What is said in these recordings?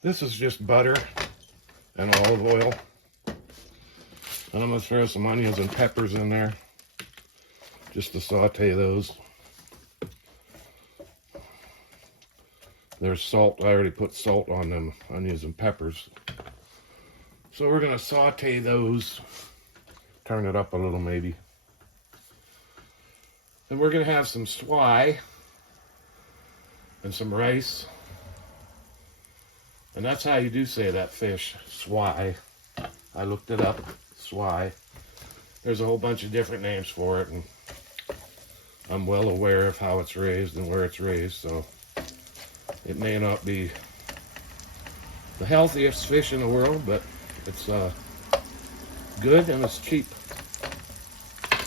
This is just butter and olive oil. And I'm going to throw some onions and peppers in there just to saute those. There's salt. I already put salt on them onions and peppers. So we're going to saute those. Turn it up a little maybe. Then we're going to have some swai and some rice. And that's how you do say that fish, swai. I looked it up, swai. There's a whole bunch of different names for it, and I'm well aware of how it's raised and where it's raised, so it may not be the healthiest fish in the world, but it's good and it's cheap.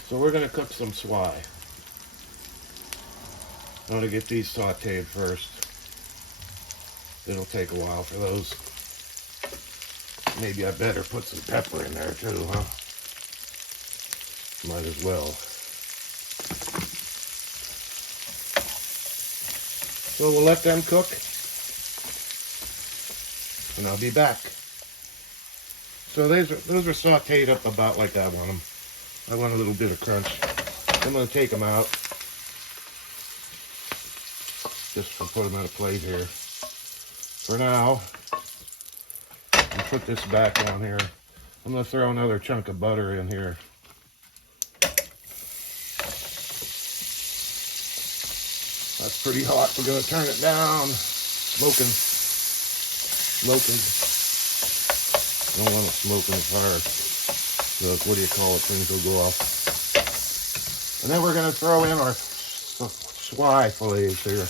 So we're going to cook some swai. I'm going to get these sauteed first. It'll take a while for those. Maybe I better put some pepper in there too, huh? Might as well. So we'll let them cook, and I'll be back. So those are sauteed up about like I want them. I want a little bit of crunch. I'm going to take them out. Just to put them on a plate here. For now, I'll put this back on here. I'm going to throw another chunk of butter in here. That's pretty hot. We're going to turn it down. Smoking. I don't want it smoking the fire. So what do you call it? Things will go off. And then we're going to throw in our swai fillets here.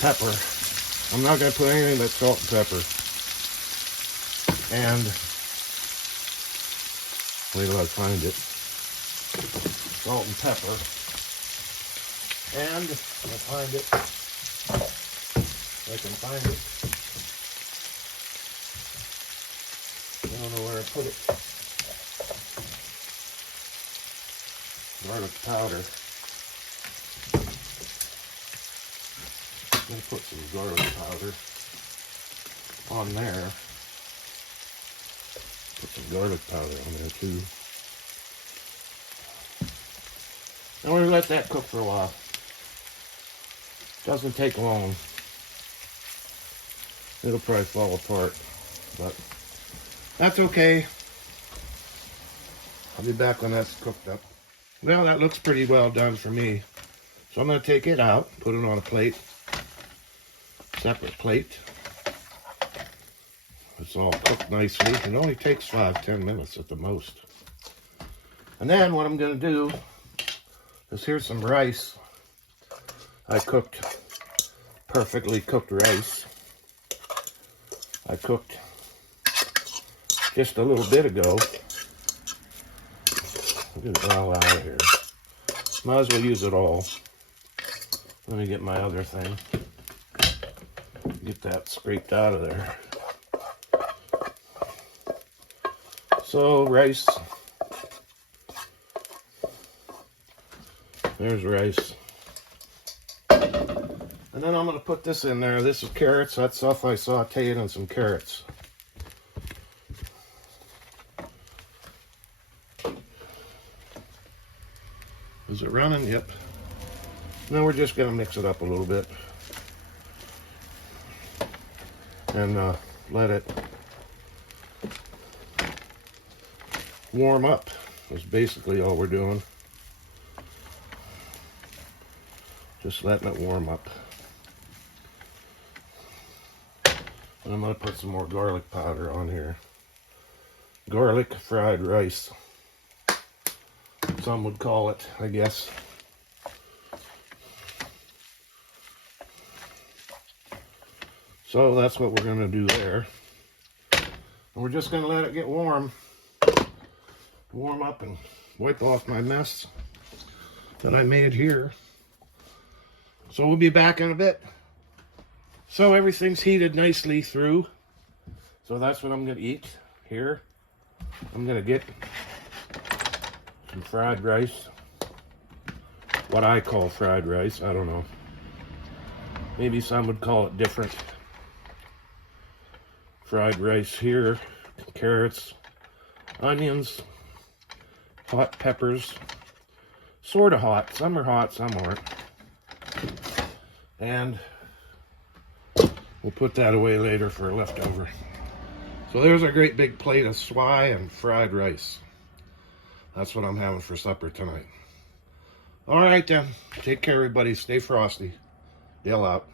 Pepper. I'm not going to put anything but salt and pepper. And wait till I find it. Salt and pepper. And I'll find it. If I can find it. I don't know where I put it. Garlic powder. I'm going to put some garlic powder on there. Put some garlic powder on there too. And we're going to let that cook for a while. Doesn't take long. It'll probably fall apart, but that's okay. I'll be back when that's cooked up. Well, that looks pretty well done for me. So I'm going to take it out, put it on a plate. Separate plate. It's all cooked nicely. It only takes 5-10 minutes at the most. And then what I'm going to do is here's some rice. I cooked perfectly cooked rice. I cooked just a little bit ago. I'll get it all out of here. Might as well use it all. Let me get my other thing. Get that scraped out of there. So rice. There's rice. And then I'm going to put this in there. This is carrots. That stuff I sauteed and some carrots. Is it running? Yep. Now we're just going to mix it up a little bit. And let it warm up. That's basically all we're doing. Just letting it warm up. And I'm going to put some more garlic powder on here. Garlic fried rice. Some would call it, I guess. So that's what we're going to do there. And we're just going to let it get warm. Warm up and wipe off my mess that I made here. So we'll be back in a bit. So everything's heated nicely through. So that's what I'm going to eat here. I'm going to get some fried rice. what I call fried rice. I don't know. Maybe some would call it different. Fried rice here, carrots, onions, hot peppers. Sort of hot. Some are hot, some aren't. And we'll put that away later for a leftover. So there's a great big plate of swai and fried rice. That's what I'm having for supper tonight. All right then. Take care, everybody. Stay frosty. Dale out.